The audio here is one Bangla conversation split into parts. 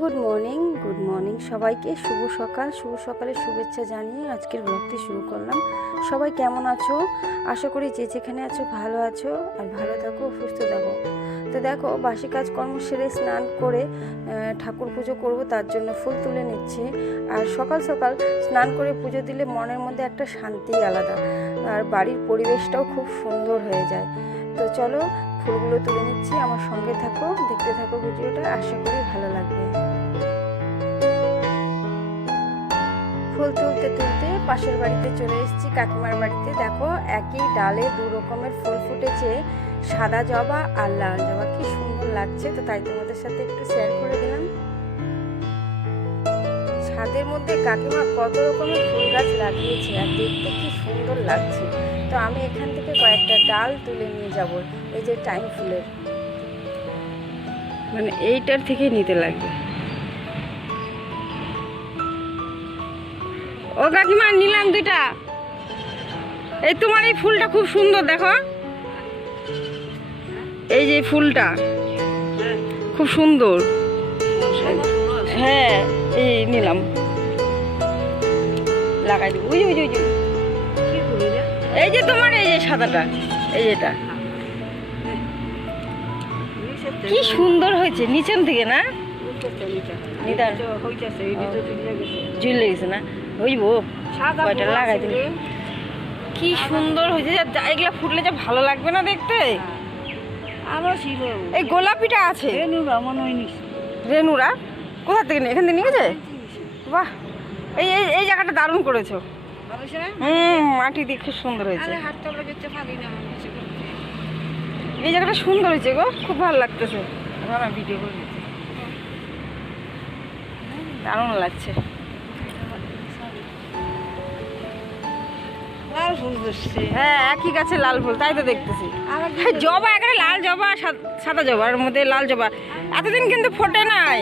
গুড মর্নিং গুড মর্নিং সবাইকে। শুভ সকাল, শুভ সকালের শুভেচ্ছা জানিয়ে আজকের ব্লগটি শুরু করলাম। সবাই কেমন আছো? আশা করি যে যেখানে আছো ভালো আছো আর ভালো থাকো, সুস্থ থাকো। তো দেখো, বাসি কাজকর্ম সেরে স্নান করে ঠাকুর পুজো করব, তার জন্য ফুল তুলে নিচ্ছি। আর সকাল সকাল স্নান করে পুজো দিলে মনের মধ্যে একটা শান্তি আলাদা। আর বাড়ির পরিবেশটাও খুব সুন্দর হয়ে যায়। তো চলো ফুলগুলো তুলে নিচ্ছি। আমার সঙ্গে থাকো, দেখতে থাকো ভিডিওটা। আশা করি ভালো লাগবে। ফুল তুলতে তুলতে পাশের বাড়িতে চলে এসেছি, কাকিমার বাড়িতে। দেখো, একই ডালে দু রকমের ফুল ফুটেছে, সাদা জবা আর লাল জবা। কি সুন্দর লাগছে। তো তাই তোমাদের সাথে একটু শেয়ার করে দিলাম। ছাদের মধ্যে কাকিমা কত রকমের ফুল গাছ লাগিয়েছে আর দেখতে কি সুন্দর লাগছে। তো আমি এখান থেকে কয়েকটা ডাল তুলে নিয়ে যাব, এই যে টাইম ফুলের। মানে এইটার থেকে নিতে লাগবে। ও কাকিমা, নিলাম দুইটা। এই তোমার এই ফুলটা খুব সুন্দর, দেখো। এই যে ফুলটা, খুব সুন্দর। হ্যাঁ এই নিলাম। লাগাই দিব। ওই ওই ওই। এই যে তোমার এই যে সাদাটা এই যেটা। কি সুন্দর হয়েছে নিচেন থেকে না? ঝুলে গেছে না? হইব কয়টা লাগাই দিলে কি সুন্দর হয়েছে এগুলা ফুটলে যা ভালো লাগবে না দেখতে? আরও এই গোলাপিটা আছে। রেনুরা কোথা থেকে এখান থেকে নিয়ে গেছে? বাহ এই এই এই জায়গাটা দারুণ করেছ। হুম মাটি দিয়ে খুব সুন্দর হয়েছে। এই জায়গাটা সুন্দর হয়েছে গো খুব ভালো লাগতেছে। ভিডিও করে দারুণ লাগছে। লাল ফুল বসছে হ্যাঁ একই গাছে লাল ফুল তাই তো দেখতেছি। হ্যাঁ, জবা একেবারে লাল জবা সাদ- সাদা জবার মধ্যে লাল জবা। এতদিন কিন্তু ফোটে নাই।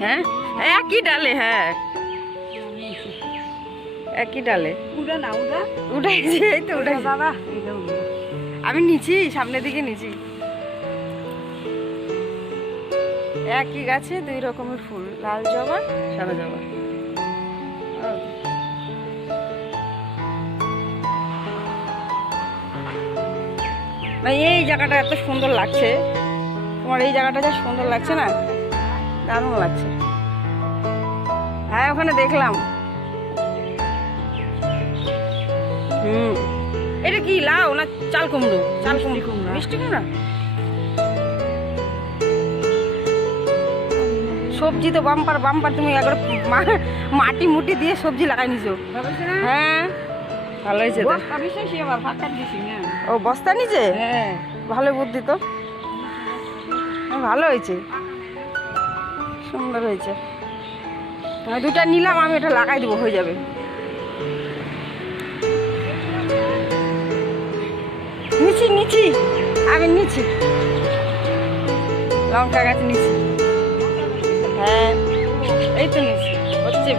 হ্যাঁ একই ডালে হ্যাঁ। একই ডালে। উড়া না উড়া। উঠাইছি এই তো উঠাইছি বাবা আমি নিচি সামনের দিকে নিচি। একই গাছে দুই রকমের ফুল লাল জবা সাদা জবা। এই জায়গাটা এত সুন্দর লাগছে। তোমার এই জায়গাটা যা সুন্দর লাগছে না দারুণ লাগছে। হ্যাঁ ওখানে দেখলাম। হুম। এটা কি লাউ না চাল কুমড়ো? চাল মিষ্টি কুমড়ো। মিষ্টি কুমড়া? সবজি তো বাম্পার বাম্পার। তুমি একবার মাটি মুটি দিয়ে সবজি লাগাই নিছো। হ্যাঁ। ভালো হয়েছে। ও বস্তা নিচে? হ্যাঁ। ভালো বুদ্ধি তো। ভালো হয়েছে। সুন্দর হয়েছে। দুটা নিলাম আমি এটা লাগাই দেবো হয়ে যাবে। নিচি নিচি। আমি নিচি। লঙ্কা গাছ নিচি। হ্যাঁ এই তো নিচি, হচ্ছে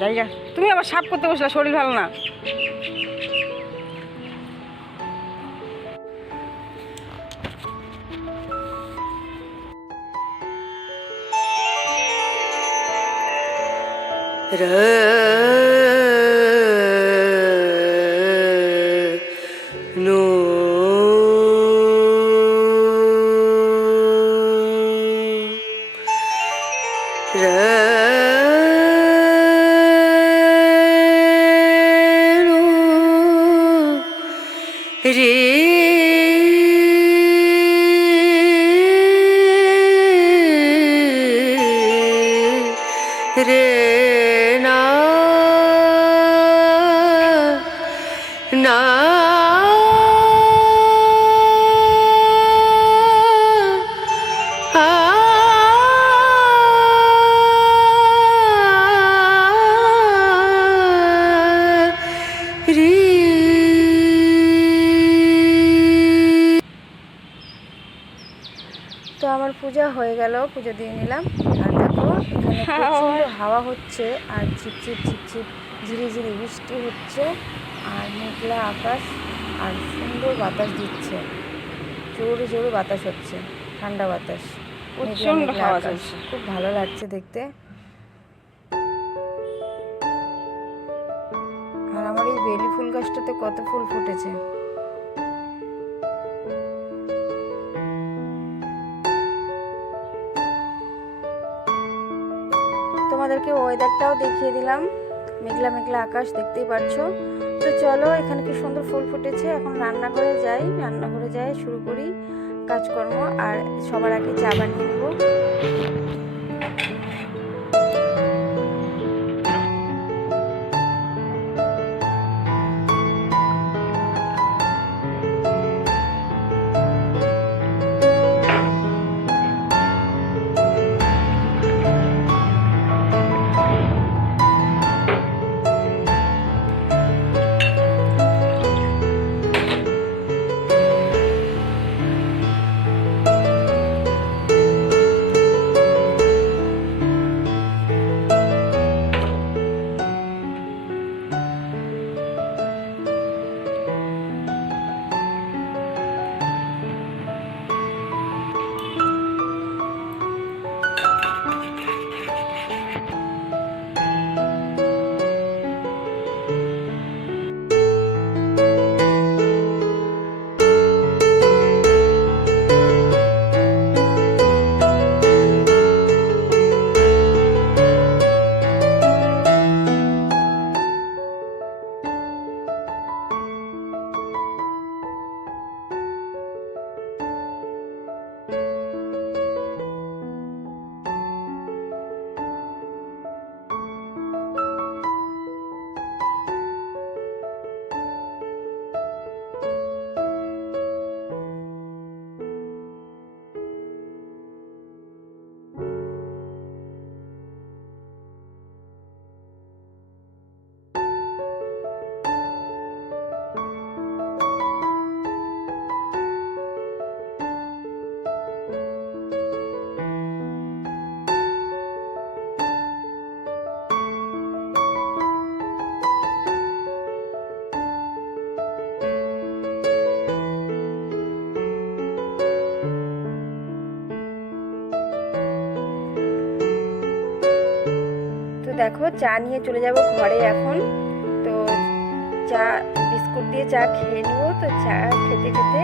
জায়গা। তুমি আবার সাপ করতে বসলে, শরীর ভালো না। It is. আমার পূজা হয়ে গেল পুজো দিয়ে নিলাম। আর দেখো এখানে প্রচণ্ড হাওয়া হচ্ছে আর ঝিপঝিপ ঝিপঝিপ ঝিরিঝিরি বৃষ্টি হচ্ছে আর মেঘলা আকাশ আর সুন্দর বাতাস দিচ্ছে। জোরে জোরে বাতাস হচ্ছে ঠান্ডা বাতাস। খুব ভালো লাগছে দেখতে। আর আমার এই বেলি ফুল গাছটাতে কত ফুল ফুটেছে। তোমাদেরকে ওয়েদারটাও দেখিয়ে দিলাম। মেঘলা মেঘলা আকাশ দেখতেই পাচ্ছ। তো চলো, এখানে কি সুন্দর ফুল ফুটেছে। এখন রান্নাঘরে যাই। রান্নাঘরে যাই, শুরু করি কাজকর্ম। আর সবার আগে চা বানিয়ে নেব। দেখো, চা নিয়ে চলে যাব ঘরে এখন। তো চা, বিস্কুট দিয়ে চা খেয়ে নেব। তো চা খেতে খেতে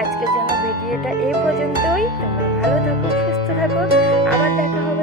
আজকের জন্য ভিডিওটা এই পর্যন্তই। তোমরা ভালো থাকো, সুস্থ থাকো। আবার দেখা হবে